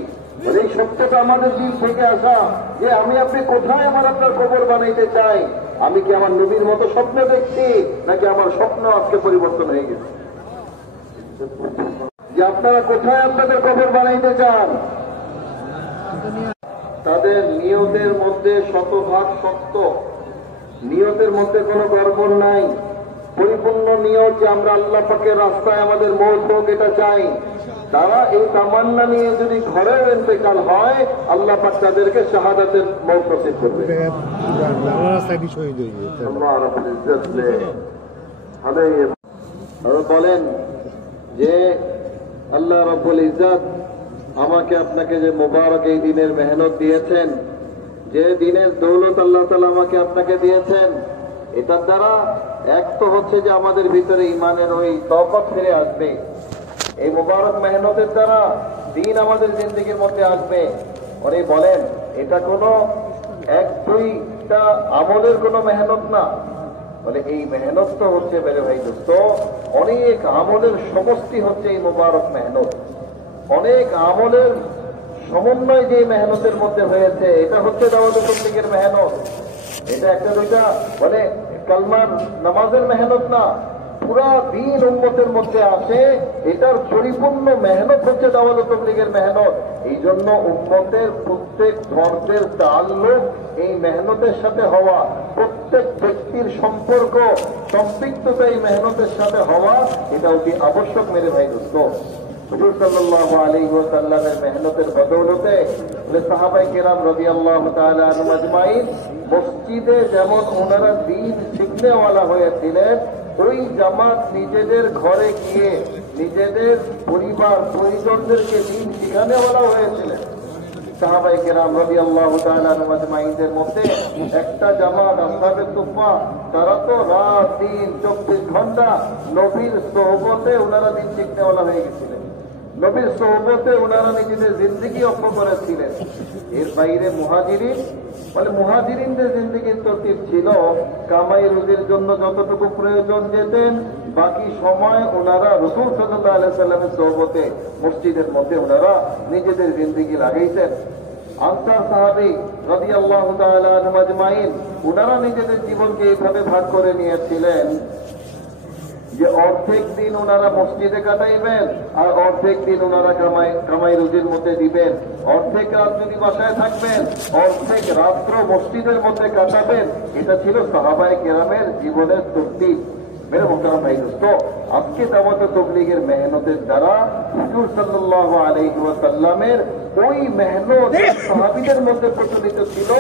এই সত্যটা আমাদের দিল থেকে আসা যে আমি আপনি কোথায় আমার আপনার কবর বানাইতে চাই। আমি কি আমার নবীর মতো স্বপ্ন দেখছি, নাকি আমার স্বপ্ন আজকে পরিবর্তন হয়ে গেছে? যে আপনারা কোথায় আপনাদের কবর বানাইতে চান, তাদের নিয়তের মধ্যে 100% সত্য, নিয়তের মধ্যে কোনো গড়বড় নাই, পরিপূর্ণ নিয়ত যে আমরা আল্লাহ পাকের রাস্তায় আমাদের মৌত হোক এটা চাই। তারা এই তামান্না নিয়ে যদি ঘরেও ইন্তেকাল হয়, আল্লাহ পাক তাদেরকে শাহাদাতের মৌত নসিব করবে। বলেন যে আল্লাহ রাব্বুল ইজ্জত আমাকে আপনাকে যে মুবারক এই দিনের মেহনত দিয়েছেন, যে দিনের দৌলত আল্লাহ তাআলা আমাকে আপনাকে দিয়েছেন, এটার দ্বারা এক তো হচ্ছে যে আমাদের ভিতরে ইমানের ওই তকত ফিরে আসবে, এই মুবারক মেহনতের দ্বারা দিন আমাদের জিন্দেগির মধ্যে আসবে। উনি বলেন এটা কোনো এক দুইটা আমলের কোনো মেহনত না, বলে এই মেহনত তো হচ্ছে মেরে ভাই দোস্ত অনেক আমলের সমষ্টি হচ্ছে এই মুবারক মেহনত। অনেক আমলের সমন্বয় যে মেহনতের মধ্যে হয়েছে এটা হচ্ছে দাওয়াতুল তাবলীগের মেহনত। এটা একটা দুইটা বলে কালমার নামাজের মেহনত না, পুরা দিন উম্মতের মধ্যে আসে, এটার পরিপূর্ণ মেহনত হচ্ছে দাওয়াতুল তাবলীগের মেহনত। এই জন্য উম্মতের প্রত্যেক ফরজের তাআল্লুক এই মেহনতের সাথে হওয়া, প্রত্যেক ব্যক্তির সম্পর্ক সম্পৃক্ততা এই মেহনতের সাথে হওয়া, এটা অতি আবশ্যক মেরে ভাই দোস্ত। হুজুর সাল্লাল্লাহু আলাইহি ওয়াসাল্লামের মেহনতের বদৌলতে সাহাবায়ে কেরাম রাদিয়াল্লাহু তাআলা আনহুম আজমাইন মসজিদে যেমন ওনারা দ্বীন শিখনেওয়ালা হয়েছিলেন, ওই জামাত নিজেদের ঘরে গিয়ে নিজেদের পরিবার পরিজনদেরকে দ্বীন শিখানেওয়ালা হয়েছিলেন। সাহাবায়ে কেরাম রাদিয়াল্লাহু তাআলা আনহুম আজমাইনদের মধ্যে একটা জামাত আসহাবে সুফফা, তারা তো রাত দিন 24 ঘন্টা নবীর সোহবতে ওনারা দ্বীন শিখনেওয়ালা হয়ে গেছিলেন, নবীর সোহবতে ওনারা নিজেদের জিন্দেগি অক্ষ করেছিলেন। এর বাইরে মুহাজিরিন, মানে মুহাজিরিনদের জিন্দেগির তরতিব ছিল কামাই রুজির জন্য যতটুকু প্রয়োজন যেতেন, বাকি সময় ওনারা রাসূল সাল্লাল্লাহু আলাইহি ওয়াসাল্লামের সোহবতে মসজিদের মধ্যে ওনারা নিজেদের জিন্দেগি লাগাইছেন। আনসার সাহাবী রাদিয়াল্লাহু তাআলা আনহুম আজমাইন ওনারা নিজেদের জীবনকে এইভাবে ভাগ করে নিয়েছিলেন যে অর্ধেক দিন ওনারা মসজিদে কাটাইবেন আর অর্ধেক দিন ওনারা কামাই রুজির মধ্যে দিবেন, অর্ধেক রাত যদি বাসায় থাকবেন, অর্ধেক রাত্র মসজিদের মধ্যে কাটাবেন। এটা ছিল সাহাবায়ে কেরামের জীবনের তরতিব। মেরে মোহতারাম ভাই দোস্ত, আজকে দাওয়াতুল তাবলীগের মেহনতের দ্বারা হুজুর সাল্লাল্লাহু আলাইহি ওয়াসাল্লামের ওই মেহনত সাহাবীদের মধ্যে প্রচলিত ছিল,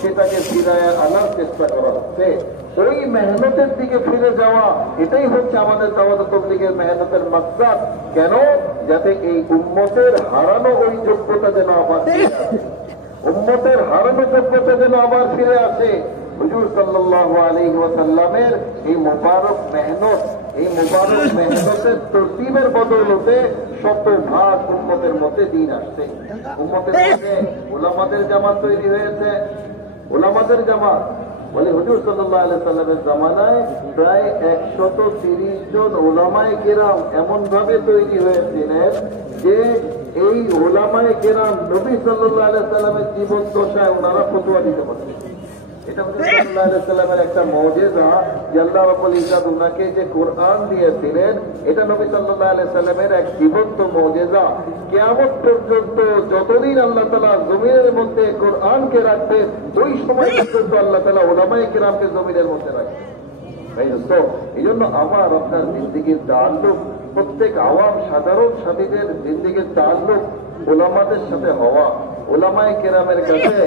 সেটাকে ফিরায় আনার চেষ্টা করা হচ্ছে। ওই মেহনতের দিকে ফিরে যাওয়া, এটাই হচ্ছে আমাদের দাওয়াতুল তাবলীগের মেহনতের মাকসাদ। কেন? যাতে এই উম্মতের হারানো ওই যোগ্যতা যেন আবার ফিরে আসে, উম্মতের হারানো যোগ্যতা যেন আবার ফিরে আসে। হুজুর সাল্লাল্লাহু আলাইহি ওয়াসাল্লামের এই মুবারক মেহনত, এই মুবারক মেহনতের তরতিবের বদৌলতে শতভাগ উম্মতের মধ্যে দিন আসছে। উম্মতের মধ্যে উলামাদের জামাত তৈরি হয়েছে। উলামাদের জামাত বলে হুজুর সাল্লাল্লাহু আলাইহি ওয়াসাল্লামের জামানায় প্রায় 130 জন উলামায়ে কেরাম এমন ভাবে তৈরি হয়েছিলেন যে এই উলামায়ে কেরাম নবী সাল্লাল্লাহু আলাইহি ওয়াসাল্লামের জীবন দশায় ওনারা ফতোয়া দিতে পারতেন। এটা হুজুর সাল্লাল্লাহু আলাইহি ওয়াসাল্লামের একটা মুজিজা যে আল্লাহ রাব্বুল ইজ্জত উনাকে যে কোরআন দিয়েছিলেন, এটা নবী সাল্লাল্লাহু আলাইহি ওয়াসাল্লামের এক জীবন্ত মুজিজা। কিয়ামত পর্যন্ত যতদিন আল্লাহ তাআলা জমিনের মধ্যে কোরআনকে রাখবেন, ওই সময় পর্যন্ত আল্লাহ তাআলা উলামায়ে কেরামকে জমিনের মধ্যে রাখবেন। ভাই দোস্ত, এই জন্য আমার আপনার জিন্দেগির তাআল্লুক, প্রত্যেক আওয়াম সাধারণ সাথীদের জিন্দেগির তাআল্লুক উলামাদের সাথে হওয়া, উলামায়ে কেরামের কাছে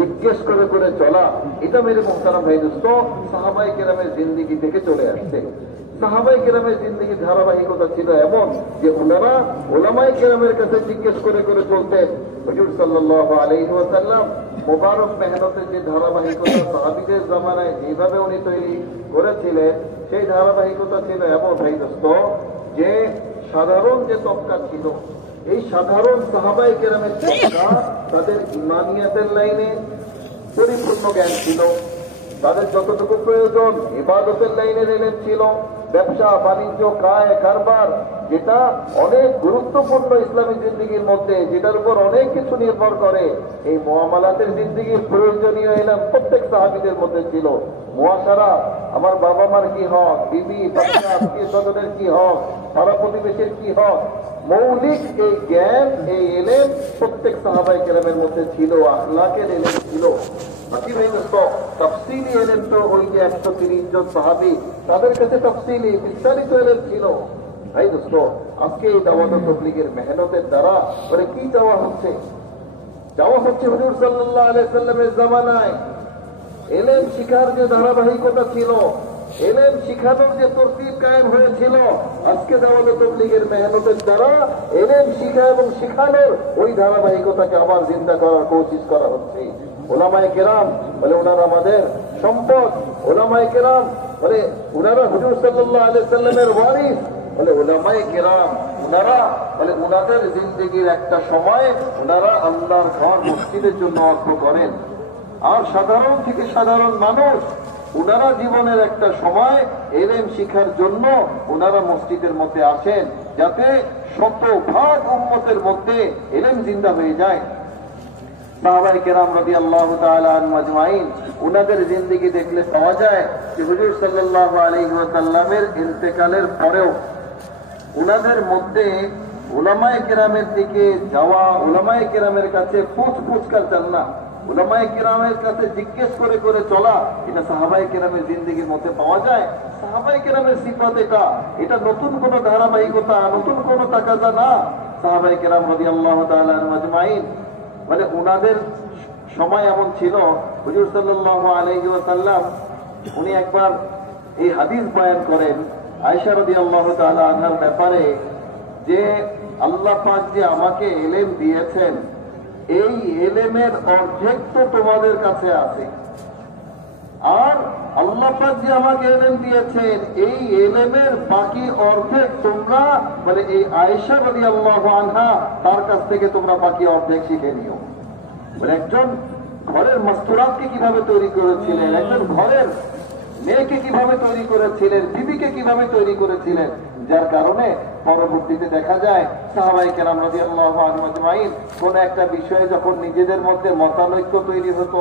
জিজ্ঞেস করে করে চলা, এটা মেরে মুহতারাম ভাই দোস্ত সাহাবায়ে কেরামের জিন্দেগি থেকে চলে আসছে। সাহাবায়ে কেরামের জিন্দেগির ধারাবাহিকতা ছিল এমন যে ওনারা উলামায়ে কেরামের কাছে জিজ্ঞেস করে করে চলতেন। হুজুর সাল্লাল্লাহু আলাইহি ওয়াসাল্লাম মুবারক মেহনতের যে ধারাবাহিকতা সাহাবীদের জামানায় যেভাবে উনি তৈরি করেছিলেন, সেই ধারাবাহিকতা ছিল এমন ভাই দোস্ত যে সাধারণ যে তবকা ছিল, এই সাধারণ সাহাবায়ে কেরামের তবকা, তাদের ইমানিয়াতের লাইনে পরিপূর্ণ জ্ঞান ছিল, তাদের যতটুকু প্রয়োজন ইবাদতের লাইনের এলেম ছিল, ব্যবসা বাণিজ্য কায় কারবার, যেটা অনেক গুরুত্বপূর্ণ ইসলামী জিন্দেগির মধ্যে, যেটার উপর অনেক কিছু নির্ভর করে, এই মুআমালাতের জিন্দেগির প্রয়োজনীয় এলেম প্রত্যেক সাহাবীদের মধ্যে ছিল। মুআশারা, আমার বাবা মার কি হক, বিবি বাচ্চা আত্মীয় স্বজনের কি হক, পাড়া প্রতিবেশীর কি হক, মৌলিক এই জ্ঞান, এই এলেম প্রত্যেক সাহাবায়ে কেরামের মধ্যে ছিল। আখলাকের এলেম ছিল। বাকি ভাই দোস্ত তাফসীলি এলেম তো ওই যে 130 জন সাহাবী, তাদের কাছে তাফসীলি বিস্তারিত এলেম ছিল। ভাই দোস্ত, আজকে এই দাওয়াতুল তাবলীগের মেহনতের দ্বারা মানে কি চাওয়া হচ্ছে? চাওয়া হচ্ছে হুজুর সাল্লাল্লাহু আলাইহি ওয়াসাল্লামের জামানায় এলেম শিখার যে ধারাবাহিকতা ছিল, এলেম শিখানোর যে তরতিব কায়েম হয়েছিল, আজকে দাওয়াতুল তাবলীগের মেহনতের দ্বারা এলেম শিখা এবং শিখানোর ওই ধারাবাহিকতাকে আবার জিন্দা করার কোশিশ করা হচ্ছে। ওলামায়ে কেরাম বলে ওনারা আমাদের সম্পদ, ওলামায়ে কেরাম বলে ওনারা হুজুর সাল্লাল্লাহু আলাইহি সাল্লামের ওয়ারিস, বলে ওলামায়ে কেরাম ওনারা বলে ওনাদের জিন্দেগির একটা সময় ওনারা আল্লাহর ঘর মসজিদের জন্য অর্থ করেন। আর সাধারণ থেকে সাধারণ মানুষ ওনারা জীবনের একটা সময় এলেম শিখার জন্য ওনারা মসজিদের মধ্যে আসেন, যাতে শতভাগ উম্মতের মধ্যে এলেম জিন্দা হয়ে যায়। সাহাবায়ে কেরাম রাদিয়াল্লাহু তাআলা আনহুম আজমাইন ওনাদের জিন্দেগি দেখলে পাওয়া যায় যে হুজুর সাল্লাল্লাহু আলাইহি ওয়াসাল্লামের ইন্তেকালের পরেও ওনাদের মধ্যে উলামায়ে কেরামের দিকে যাওয়া, উলামায়ে কেরামের কাছে পুছপুছকার জানা, উলামায়ে কেরামের কাছে জিজ্ঞেস করে করে চলা, এটা সাহাবায়ে কেরামের জিন্দেগির মধ্যে পাওয়া যায়। সাহাবায়ে কেরামের সিফাত এটা নতুন কোন ধারাবাহিকতা, নতুন কোন তাকাজা না। সাহাবায়ে কেরাম রাদিয়াল্লাহু তাআলা আনহুম আজমাইন মানে ওনাদের সময় এমন ছিল, হুজুর সাল্লাল্লাহু আলাইহি ওয়াসাল্লাম উনি একবার এই হাদিস বয়ান করেন আয়েশা রাদিয়াল্লাহু তাআলা আনহার ব্যাপারে, যে আল্লাহ পাক যে আমাকে এলেম দিয়েছেন, এই এলেমের অর্ধেক তো তোমাদের কাছে আছে, আর আল্লাহ পাক যে আমাকে এলেম দিয়েছেন এই এলেমের বাকি অর্ধেক তোমরা মানে এই আয়েশা রাদিয়াল্লাহু আনহা তার কাছ থেকে তোমরা বাকি অর্ধেক শিখে নিও। মানে একজন ঘরের মাস্তুরাতকে কিভাবে তৈরি করেছিলেন, একজন ঘরের মেয়েকে কিভাবে তৈরি করেছিলেন, বিবিকে কিভাবে তৈরি করেছিলেন, যার কারণে পরবর্তীতে দেখা যায় সাহাবায়ে কেরাম রাদিয়াল্লাহু আনহুম আজমাইন কোন একটা বিষয়ে যখন নিজেদের মধ্যে মতানৈক্য তৈরি হতো,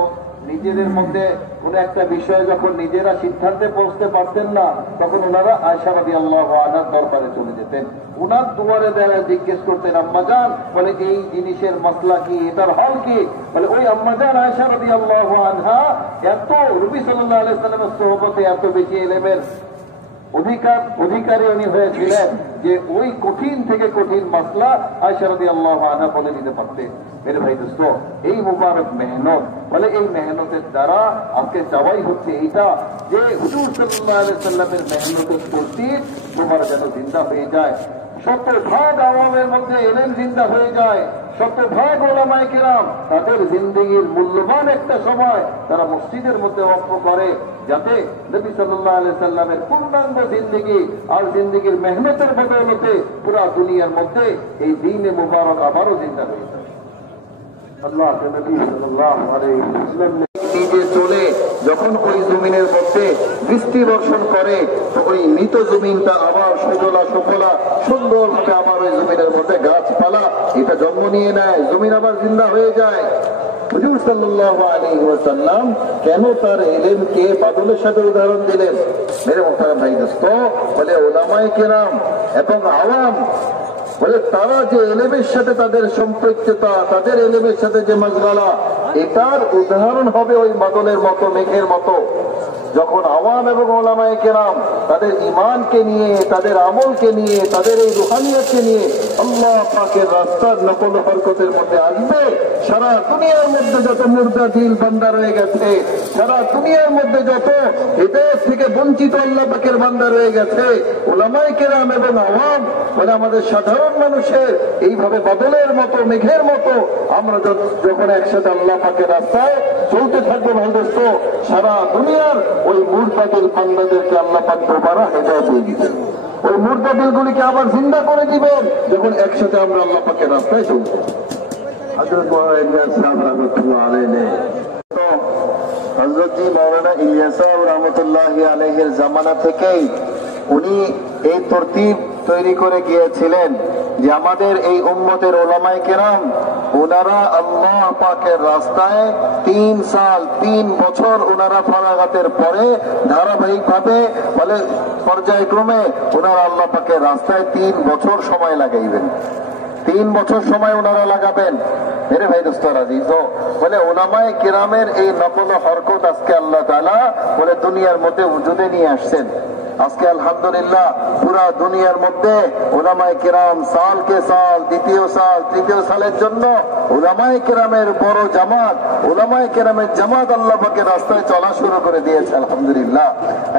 নিজেদের মধ্যে কোন একটা বিষয়ে যখন নিজেরা সিদ্ধান্তে পৌঁছতে পারতেন না, তখন ওনারা আয়েশা রাদিয়াল্লাহু আনহার দরবারে চলে যেতেন, ওনার দুয়ারে দাঁড়িয়ে জিজ্ঞেস করতেন, আম্মাজান বলে এই জিনিসের মাসলা কি, এটার হল কি? বলে ওই আম্মাজান আয়েশা রাদিয়াল্লাহু আনহা এত নবী সাল্লাল্লাহু আলাইহি সাল্লামের সোহবতে এত বেশি ইলমের অধিকারী উনি হয়েছিলেন যে ওই কঠিন থেকে কঠিন মাসলা আয়েশা রাদিয়াল্লাহু আনহা বলে দিতে পারতেন। মেরে ভাই দোস্ত, এই মুবারক মেহনত বলে এই মেহনতের দ্বারা আজকে চাওয়াই হচ্ছে এইটা যে হুজুর সাল্লাল্লাহু আলাইহি সাল্লামের মেহনতের প্রতি তোমার যেন জিন্দা হয়ে যায়, শতভাগ আওয়ামের মধ্যে এলেম জিন্দা হয়ে যায়, শতভাগ ওলামায়ে কেরাম তাদের জিন্দেগির মূল্যবান একটা সময় তারা মসজিদের মধ্যে ওয়াকফ করে, যাতে নবী সাল্লাল্লাহু আলাইহি সাল্লামের পূর্ণাঙ্গ জিন্দেগি আর জিন্দেগির মেহনতের বদৌলতে পুরা দুনিয়ার মধ্যে এই দ্বীনে মুবারক আবারও জিন্দা হয়ে যায়। আল্লাহ নবী সাল্লাল্লাহু আলাইহি ওয়াসাল্লাম নিজে চলে যখন ওই জমিনের মধ্যে বৃষ্টি বর্ষণ করে, ওই মৃত জমিনটা আবার সজলা সফলা সুন্দরভাবে আবার ওই জমিনের মধ্যে গাছপালা এটা জন্ম নিয়ে নেয়, জমিন আবার জিন্দা হয়ে যায়। হুজুর সাল্লাল্লাহু আলাইহি ওয়াসাল্লাম কেন তার ইলমকে বাদলের সাথে উদাহরণ দিলেন? মেরে মুহতারাম ভাই দোস্ত, বলে উলামায়ে কেরাম এবং আওয়াম বলে তারা যে এলেমের সাথে তাদের সম্পৃক্ততা, তাদের এলেমের সাথে যে মশগালা, এটার উদাহরণ হবে ওই বাদলের মতো, মেঘের মতো। যখন আওয়াম এবং ওলামায়ে কেরাম তাদের ঈমানকে নিয়ে, তাদের আমলকে নিয়ে, তাদের এই রুহানিয়তকে নিয়ে আল্লাহ পাকের রাস্তার নকল হরকতের মধ্যে আসবে, সারা দুনিয়ার মধ্যে যত মুর্দা দিল বান্দা রয়ে গেছে, সারা দুনিয়ার মধ্যে যত হিদায়াত থেকে বঞ্চিত আল্লাহ পাকের বান্দা রয়ে গেছে, ওলামায়ে কেরাম এবং আওয়াম বলে আমাদের সাধারণ মানুষের এইভাবে বাদলের মতো, মেঘের মতো আমরা যখন একসাথে আল্লাহ পাকের রাস্তায় চলতে থাকবো ভাই দোস্ত, সারা দুনিয়ার ওই মুরতাদিল বান্দাদেরকে আল্লাহ পাক দুবারা হেদায়েত দিয়ে দিবেন, ওই মুরতাদিলগুলিকে আবার জিন্দা করে দিবেন যখন একসাথে আমরা আল্লাহ পাকের রাস্তায় চলবো। হযরত মাওলানা ইলিয়াস সাহেব রাহমাতুল্লাহ আলাইহি, হযরত জি মাওলানা ইলিয়াস সাহেব রাহমাতুল্লাহি আলাইহির জামানা থেকেই উনি এই তরতিব তৈরি করে গিয়েছিলেন যে আমাদের এই উম্মতের ওলামায়ে কেরাম ওনারা আল্লাহ পাকের রাস্তায় 3 সাল 3 বছর ওনারা ফারাগাতের পরে ধারাবাহিকভাবে বলে পর্যায়ক্রমে ওনারা আল্লাহ পাকের রাস্তায় 3 বছর সময় লাগাইবেন, 3 বছর সময় ওনারা লাগাবেন। মেরে ভাই দোস্তরা দিত বলে ওলামায়ে কেরামের এই নকল হরকত আজকে আল্লাহ তাআলা বলে দুনিয়ার মধ্যে উজুদে নিয়ে আসছেন। আজকে আলহামদুলিল্লাহ পুরা দুনিয়ার মধ্যে ওলামায়ে কেরাম সালকে সাল, দ্বিতীয় সাল, তৃতীয় সালের জন্য ওলামায়ে কেরামের বড় জামাত, ওলামায়ে কেরামের জামাত আল্লাহ পাকের রাস্তায় চলা শুরু করে দিয়েছে আলহামদুলিল্লাহ।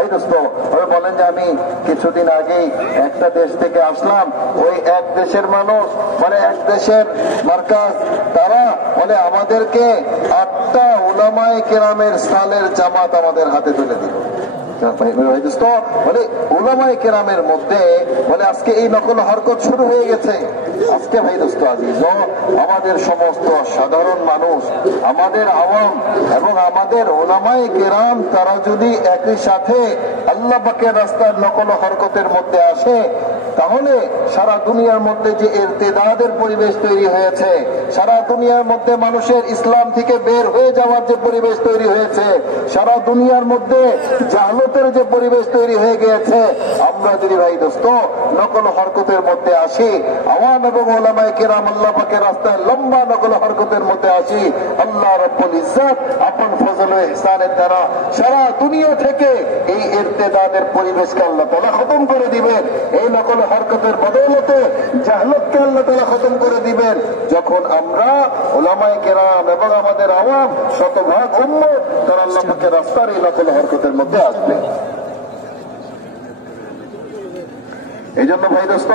এই দোস্ত ওরা বলেন যে আমি কিছুদিন আগেই একটা দেশ থেকে আসলাম, ওই এক দেশের মানুষ মানে এক দেশের মার্কাজ, তারা বলে আমাদেরকে 8টা উলামায়ে কেরামের সালের জামাত আমাদের হাতে তুলে দিল। বলে উলামায়ে কেরামের মধ্যে বলে আজকে এই নকল হরকত শুরু হয়ে গেছে। আজকে ভাই দোস্ত আজিজ, আমাদের সমস্ত সাধারণ মানুষ, আমাদের আওয়াম এবং আমাদের উলামায়ে কেরাম তারা যদি একই সাথে আল্লাহ পাকের রাস্তার নকল হরকতের মধ্যে আসে, তাহলে সারা দুনিয়ার মধ্যে যে ইরতিদাদের পরিবেশ তৈরি হয়েছে, সারা দুনিয়ার মধ্যে মানুষের ইসলাম থেকে বের হয়ে যাওয়ার যে পরিবেশ তৈরি হয়েছে, সারা দুনিয়ার মধ্যে জাহলতের যে পরিবেশ তৈরি হয়ে গিয়েছে, আমরা যদি ভাই দোস্ত নকল হরকতের মধ্যে আসি, আওয়াম এবং উলামায়ে কেরাম আল্লাহ পাকের রাস্তায় লম্বা নকল হরকতের মধ্যে আসি, আল্লাহ রাব্বুল ইজ্জত আপন ফজল ও ইহসানের দ্বারা সারা দুনিয়া থেকে এই ইরতিদাদের পরিবেশকে আল্লাহ তাআলা খতম করে দিবেন। এই নকল হরকতের বদৌলতে জাহলতকে আল্লাহ তাআলা খতম করে দিবেন। যখন আমরা উলামায়ে কেরাম এবং আমাদের আওয়াম শতভাগ উম্মত তারা আল্লাহ পাকের রাস্তার এই নকল হরকতের মধ্যে আসবে। এই জন্য ভাই দোস্ত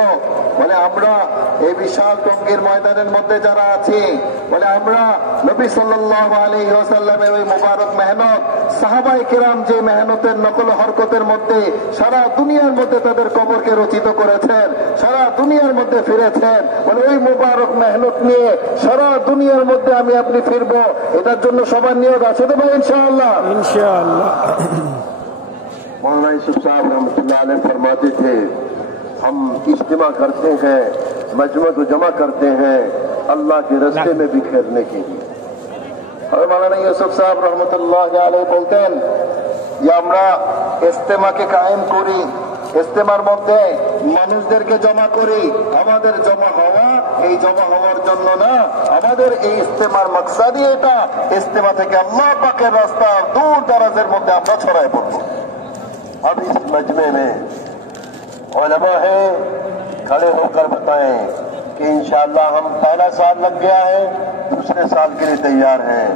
বলে আমরা এই বিশাল টঙ্গীর ময়দানের মধ্যে যারা আছি, বলে আমরা নবী সাল্লাল্লাহু আলাইহি ওয়াসাল্লামের ওই মুবারক মেহনত, সাহাবায়ে কেরাম যে মেহনতের নকল হরকতের মধ্যে সারা দুনিয়ার মধ্যে তাদের কবরকে রচিত করেছেন, সারা দুনিয়ার মধ্যে ফিরেছেন, বলে ওই মুবারক মেহনত নিয়ে সারা দুনিয়ার মধ্যে আমি আপনি ফিরবো। এটার জন্য সবার নিয়ত আছে তো ভাই? ইনশাআল্লাহ ইনশাআল্লাহ। मौलाना यूसुफ साहब रहमतुल्लाह अलैह फरमाते थे, हम इज्तिमा करते हैं, मजमा को जमा करते हैं अल्लाह के रास्ते में बिखेरने के लिए। और मौलाना यूसुफ साहब रहमतुल्लाह अलैह बोलते हैं যে আমরা ইজতিমাকে কায়েম করি, ইজতিমার মধ্যে মানুষদেরকে জমা করি। আমাদের জমা হওয়া এই জমা হওয়ার জন্য না, আমাদের এই ইজতিমার মাকসাদই এটা, ইজতিমা থেকে আল্লাহ পাকের রাস্তা দূর দারাজের মধ্যে আমরা ছড়ায় পড়ব। अब इस मजमे में उलमा है, खड़े होकर बताएं कि इंशाअल्लाह हम पहला साल लग गया है, दूसरे साल के लिए तैयार हैं,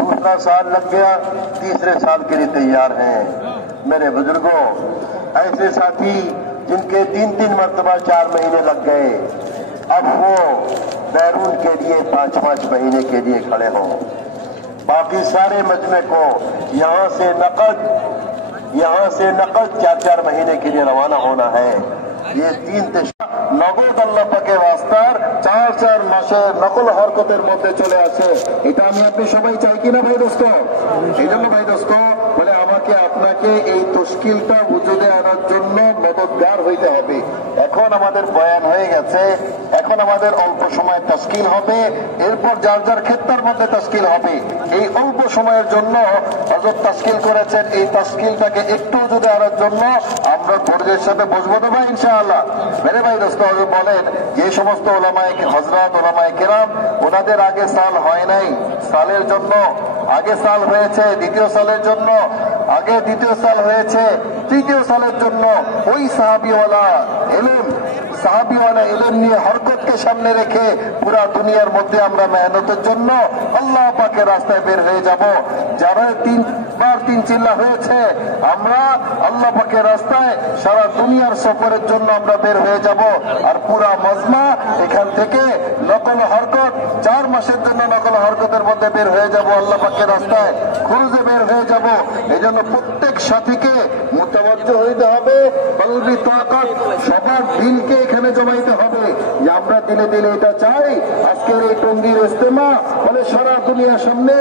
दूसरा साल लग गया, तीसरे साल के लिए तैयार हैं। मेरे बुजुर्गों, ऐसे साथी जिनके 3-3 मरतबा 4 महीने लग गए, अब वो बैरून के लिए 5-5 महीने के लिए खड़े हों। बाकी सारे मजमे को यहाँ से नकद 4-4 महीने के लिए रवाना होना है। ये 3 নগদ আল্লাহ পাকের রাস্তার 4-4 মাসের নকল হরকতের মধ্যে চলে আসে। এটা আমি আপনি সবাই চাই কিনা ভাই দোস্ত? এই জন্য ভাই দোস্ত বলে আমাকে আপনাকে এই তশকিলটা বুঝে আনার জন্য মদদগার হইতে হবে। এখন আমাদের বয়ান হয়ে গেছে, এখন আমাদের অল্প সময় তশকিল হবে, এরপর যার যার ক্ষেত্রের মধ্যে তশকিল হবে। এই অল্প সময়ের জন্য হযরত তশকিল করেছেন, এই তশকিলটাকে একটু যদি আনার জন্য আমরা ধৈর্যের সাথে বসবো তো ভাই ইনশাআল্লাহ। মেরে ভাই দোস্ত বলেন যে সমস্ত ওলামায়ে হযরত ওলামায়ে কেরাম ওনাদের আগে সাল হয় নাই, সালের জন্য আগে সাল হয়েছে, দ্বিতীয় সালের জন্য আগে দ্বিতীয় সাল হয়েছে, তৃতীয় সালের জন্য ওই সাহাবীওয়ালা ইলম নিয়ে হরকতকে সামনে রেখে পুরা দুনিয়ার মধ্যে আমরা মেহনতের জন্য আল্লাহ পাকের রাস্তায় বের হয়ে যাব। যারা 3বার 3 চিল্লা হয়েছে, আমরা আল্লাহ পাকের রাস্তায় সারা দুনিয়ার সফরের জন্য আমরা বের হয়ে যাব। আর পুরা মজমা এখান থেকে নকল হরকত 4 মাসের জন্য নকল হরকতের মধ্যে বের হয়ে যাব, আল্লাহ পাকের রাস্তায় খুরুজে বের হয়ে যাব। এই জন্য প্রত্যেক সাথীকে মুতাওয়াজ্জহ হইতে হবে, কলবি তাকাত সবার দিলকে এখানে জমাইতে হবে যে আমরা দিলে দিলে এটা চাই আজকের এই টঙ্গীর ইজতেমা বলে সারা দুনিয়ার সামনে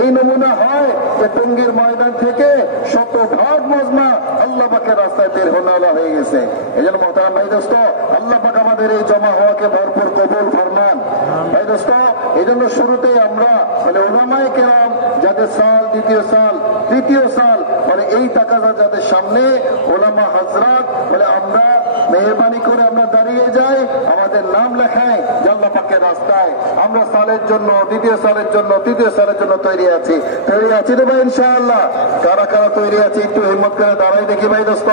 এই নমুনা হয় যে টঙ্গীর ময়দান থেকে শতভাগ মজমা আল্লাহ পাকের রাস্তায় বের হওয়া হয়ে গেছে। এই জন্য মোহতারাম ভাই দোস্ত আল্লাহ পাক আমাদের এই জমা হওয়াকে ভরপুর কবুল ফরমান। ভাই দোস্ত এই জন্য শুরুতেই আমরা মানে উলামায়ে কেরাম যাদের সাল, দ্বিতীয় সাল, তৃতীয় সাল মানে এই তাকাজা যাদের সামনে ওলামা হযরত বলে আমরা মেহরবানি করে আমরা দাঁড়িয়ে যাই, আমাদের নাম লেখাই যে আল্লাহ পাকের রাস্তায় আমরা সালের জন্য, দ্বিতীয় সালের জন্য, তৃতীয় সালের জন্য তৈরি আছি তো ভাই ইনশাআল্লাহ। কারা কারা তৈরি আছে একটু হিম্মত করে দাঁড়াই দেখি ভাই দোস্ত।